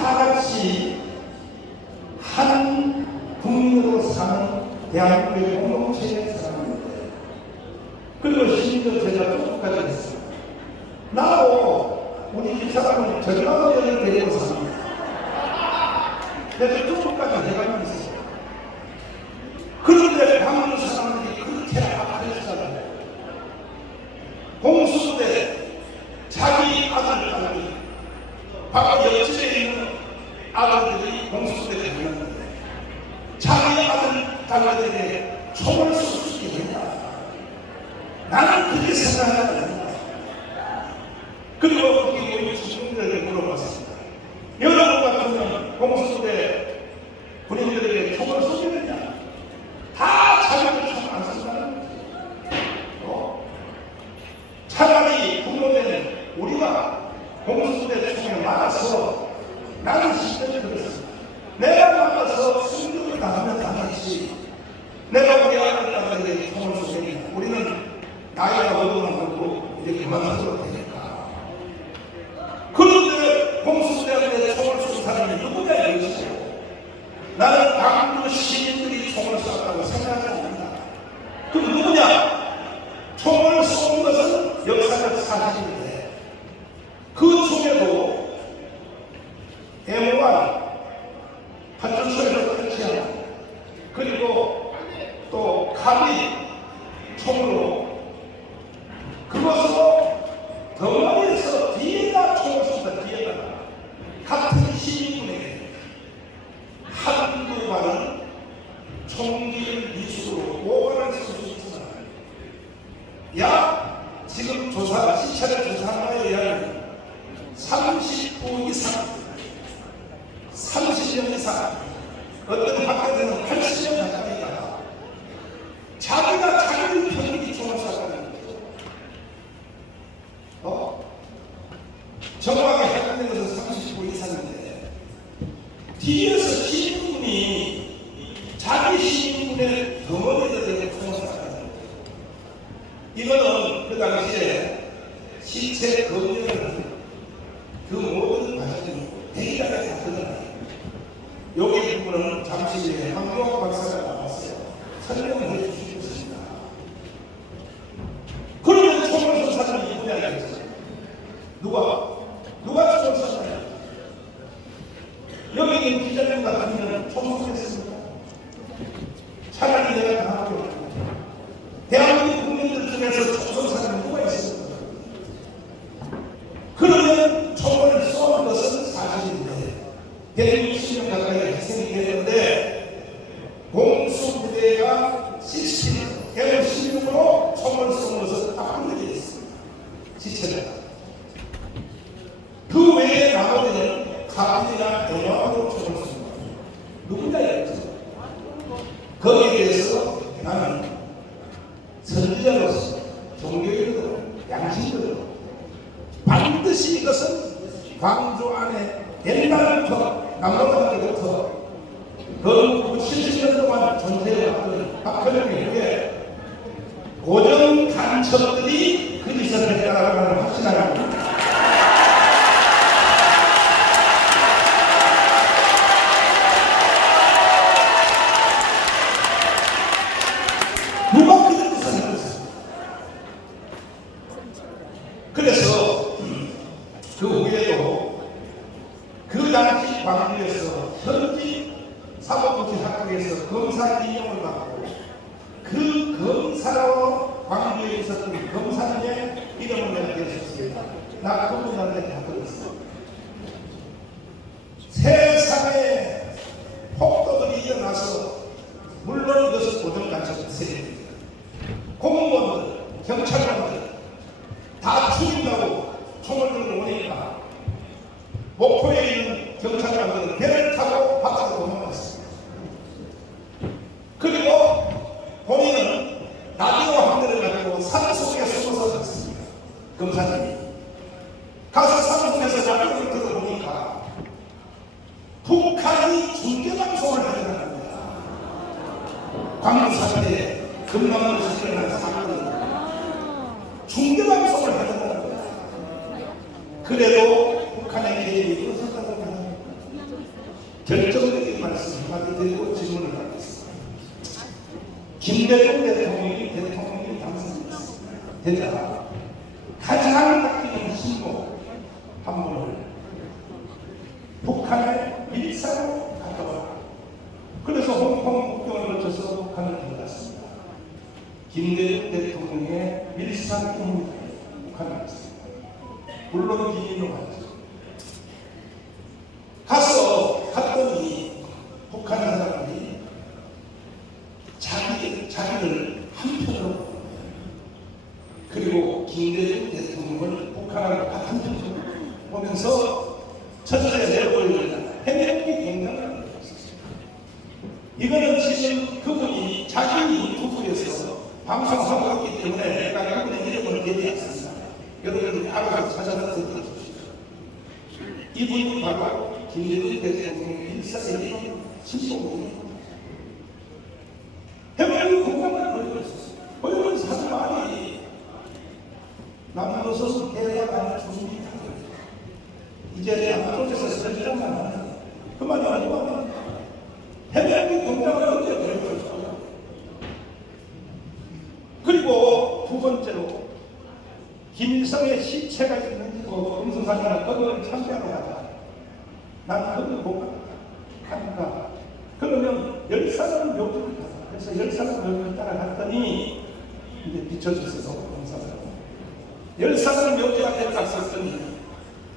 다 같이 한 국민으로 사는 대한민국의 공동체의 사람인데 그리고 심지어 제가 조금까지 했습니다. 나도 우리 집사람은 전라도를 데리고 삽니다. 내가 조금까지 해가지고 있어요. 그런데 방문 사람들이 그렇게 아파했잖아요. 공수부대 자기 아들 딸이 바로 옆집에 있는 아들들이 공수부대 다녔는데 자기 딸들에게 총을 쏠수 있겠냐 나는 그렇게 생각하지 않는다 그리고 거기 우리 주민들에게 물어봤습니다 여러분 같으면 공수부대 군인들에게 총을 쏘겠느냐 다 자기들 총안 쏜다는 거지 어? 차라리 부모는 우리가 공수부대 총에 맞아서 나는 시대를 그랬습니다. 내가 맞아서 승격을 당하면 당하지. 내가 우리 아들 총을 쏘겠냐. 우리는 나이가 어두운하고 이제 그만하도록 되니까. 그런데 공수부대한테 총을 쏜 사람이 누구냐 이것이요. 나는 강주 시민들이 총을 쐈다고 생각하지 않는다. 그럼 누구냐? 총을 쏜 것은 역사적 사실인데 그 중에도 대무관 파출소에서 터치한 그리고 또 칼이 총으로 그것으로 덩어리에서 뒤에다 총을 쏜다 뒤에다 같은 시민군에게 한두 발은 총기를 미숙으로 오발을 쓸수 있지만 야 지금 조사 시차를 조사한 바에 의하면 30부 이상 30년 이상 어떤 바깥에는 80년 가까이가 자기가 자기를 편익이 총을 쐈다는 거죠 어? 정확하게 해당되는 것은 30부 이상인데 뒤에서 시민군이 자기 시민군의 총을 쐈다는 거죠 이거는 그 당시에 시체 검증을 그 모든 과정을 대기하게 했거든요. 여기 부분은 잠시 후에 황교안 박사가 나왔어요. 설명을 해 주시겠습니다. 그러면 총을 쏜 사람이 누구냐 이거죠. 누가? 누가 총을 쐈나요? 여기 있는 기자님 같으면 총을 쏘겠습니까? 차라리 내가 당하고 대한민국 국민들 중에서 총선 사람이 누가 있습니까? 그러면 총을 쏘는 것은 사실인데 160년 가까이 희생이 됐는데 공수부대가 시스템 116으로 총을 쏘는 것은 딱한명이 있습니다. 시체가 그 외에 나머지는 가빈이나 대화로 총을 거예요. 누구냐 이거죠. 거기에 대해서 나는 선지자로서 종교인으로 양심으로 반드시 이것은 광주 안에 옛날부터 남로당 때부터 그 70년 동안 존재해왔던 박근혜 이후에 고정 간첩들이 그 짓을 했다라는 확신합니다. 누가 그런 짓을 했어요? 그래서 그 후에도 그 당시 광주에서 현지 사법부지 학교에서 검사 임용을 받고 그 검사로 광주에 있었던 검사님의 이름을 내가 대셨습니다. 나 그분한테 다 들었어. 세상에 폭도들이 일어나서 물론 이것은 고정간첩 세력입니다. 공무원들, 경찰관들 다 죽인다고 총을 들고 오니까 목포에 있는 경찰관들은 배를 타고 바다로 도망갔습니다. 그리고 본인은 라디오 한 대를 가지고 산속에 숨어서 갔습니다. 검사님이 가서 산속에서 라디오를 들어보니까 북한이 중계방송을 하려는 겁니다. 광주사태에 금방으로 실현한 사건은 중계방송을 하려는 겁니다. 그래도 북한의 개입이 합니다. 결정적인 말씀 한마디 드리고 질문을 받겠습니다. 김대중 대통령이 대통령이 당선됐습니다. 가장 아끼는 신고 한 분을 북한의 밀사로 가져와 그래서 홍콩 국경을 거쳐서 북한을 들어갔습니다. 김대중 대통령의. 북한을 갔습니다. 물론 기인으로 갔죠. 가서 갔더니 북한 사람들이 자기, 자기를 한편으로. 그리고 김대중 대통령을 북한을 한편으로 보면서 첫째 내보이는 해명이 굉장한 거였어요. 이거는 지금 그분이 자기 유튜브에서 방송하고 있기 때문에 내가 그분의 이름을 대리했습니다. 여러분들이 알아서 들어주십시오. 이분이 바로 김대중 대통령 일사의 신동입니다. 해외의 공간을 보여줬었어요 보여준 사주 말이 남로서 대화가 중립니다. 이제 남쪽에서 설정만 하는 그 말이 아니고 해외의 공간을 언제? 그리고 두 번째로 김일성의 시체가 있는 그 금수산이나 거기를 참배하러 가자. 난 거기 보고 가니까 그러면 열 사람 묘지를 가자. 그래서 열 사람 묘지를 따라갔더니 이제 비춰주세요. 금사람. 열 사람 묘지 앞에 갔었더니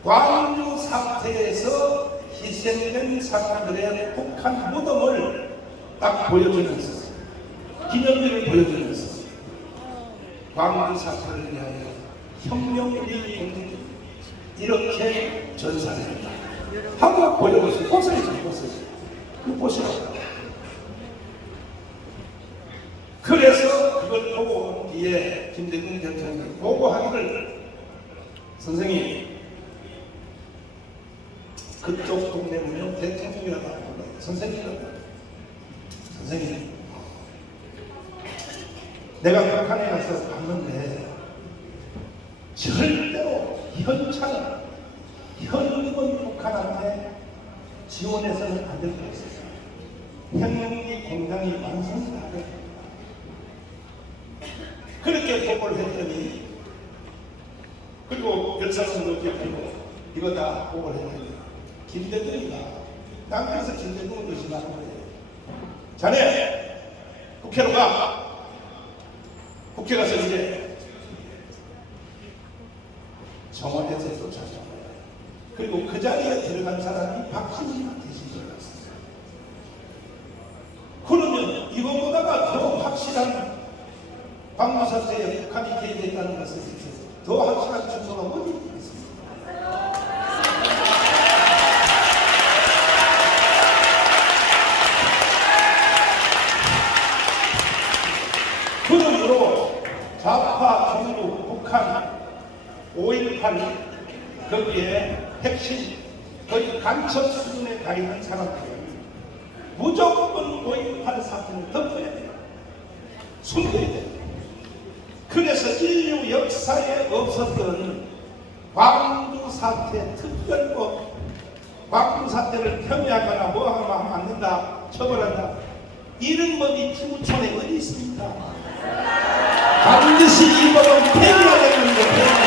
광주 사태에서 희생된 사람들의 북한 무덤을 딱 보여주면서 기념비를 보여주면서 광주 사태를 위하여 혁명의 공직 이렇게 전사를 했다. 한번 보여보세요. 보세요. 보세요. 그 보시라고. 그래서 그걸 보고 온 뒤에 김대중 대통령이 보고하기를 선생님 그쪽 동네는 대통령이라고 안 불러요. 선생님이라고. 선생님 내가 북한에 가서 봤는데 절대로 현찰, 현금은 북한한테 지원해서는 안 될 것 있었어요. 혁명기 공장이 완성이 다 됩니다. 그렇게 보고를 했더니 그리고 열사선도 기억하고 이거 다 보고를 했더니 김대중이가 난 그래서 김대중을 의심하는 거예요. 자네 국회로 가. 국회 가서 이제 청와대에서 쫓아서 그리고 그 자리에 들어간 사람이 박근혜 대신 들어갔어요. 그러면 이거보다가 더 확실한 방무사태에 북한이 개입했다는 것을 비춰서 더확실한 충소가 어디 있겠습니까? 그 이후로 좌파 정부 북한 5.18 거기에 핵심 거의 간첩 수준에 가 있는 사람들 무조건 5.18 사건을 덮어야 돼요. 숨겨야 돼요. 그래서 인류 역사에 없었던 광주 사태 특별법 광주 사태를 폄훼하거나 뭐하거나 하면 안 된다 처벌한다 이런 법이 지구촌에 어디 있습니까? 반드시 이 법은 되는 거예요.